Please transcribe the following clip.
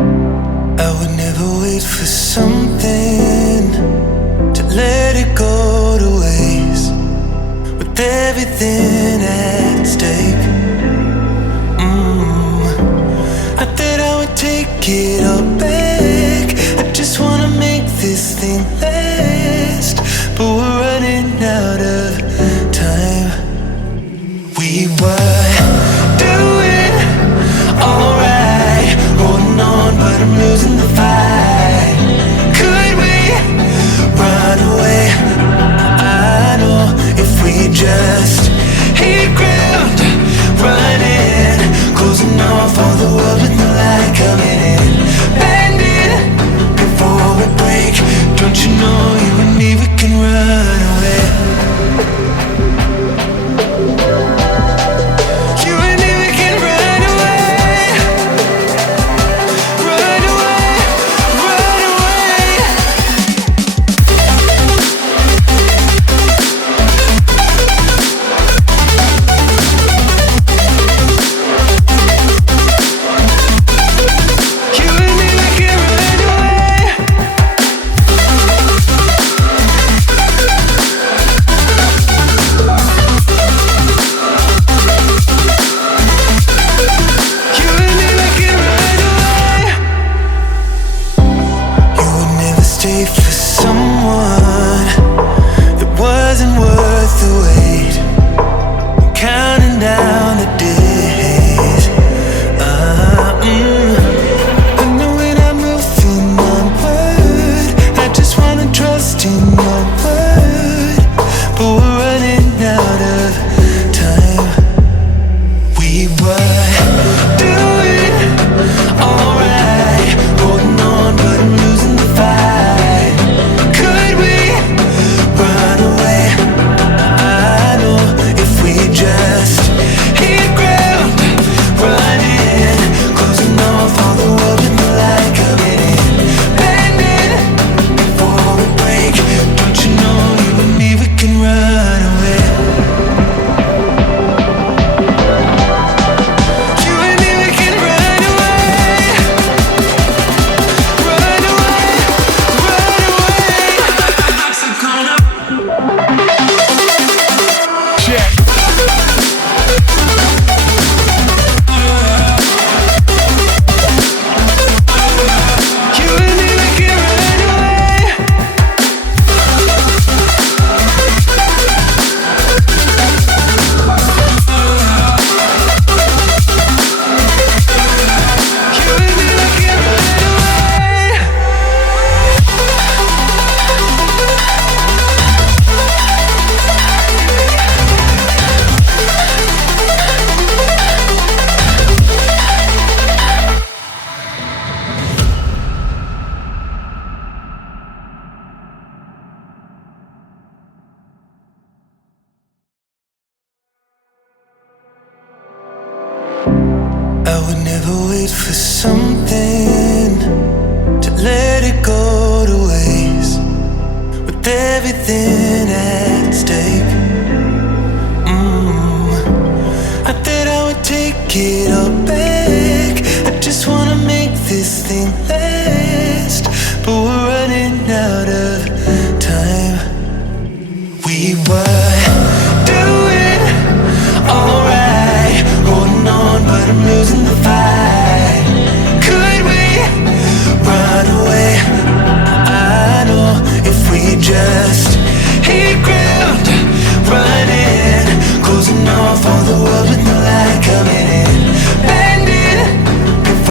I would never wait for something to let it go to waste, with everything at stake. Not that I would take it all back, I just wanna make this thing last. But we're running out of time. We were doing alright, holding on, but I'm losing the fight. Could we run away? I know if we just hit ground, running, closing off all the world with no light coming in, bending before we break. Don't you know you and me, we can run away. You and me, we can run away. Run away, run away. You and me, we can run away. You and me, we can run away. You would never stay for someone that wasn't worth the wait. I'm counting down the days. I know when I'm moving onward, I just wanna trust in your word. But we're running out of time. We were doing alright, holding on, but I'm losing the fight. Could we run away? I know if we just hit ground, running, closing off all the world with no light coming in, bending before we break. Don't you know you and me, we can run away. You and me, we can run away. Run away, run away. Check. You and me, we can run away. You and me, we can run away. I would never wait for something to let it go to waste, with everything at stake. Not that I would take it all back,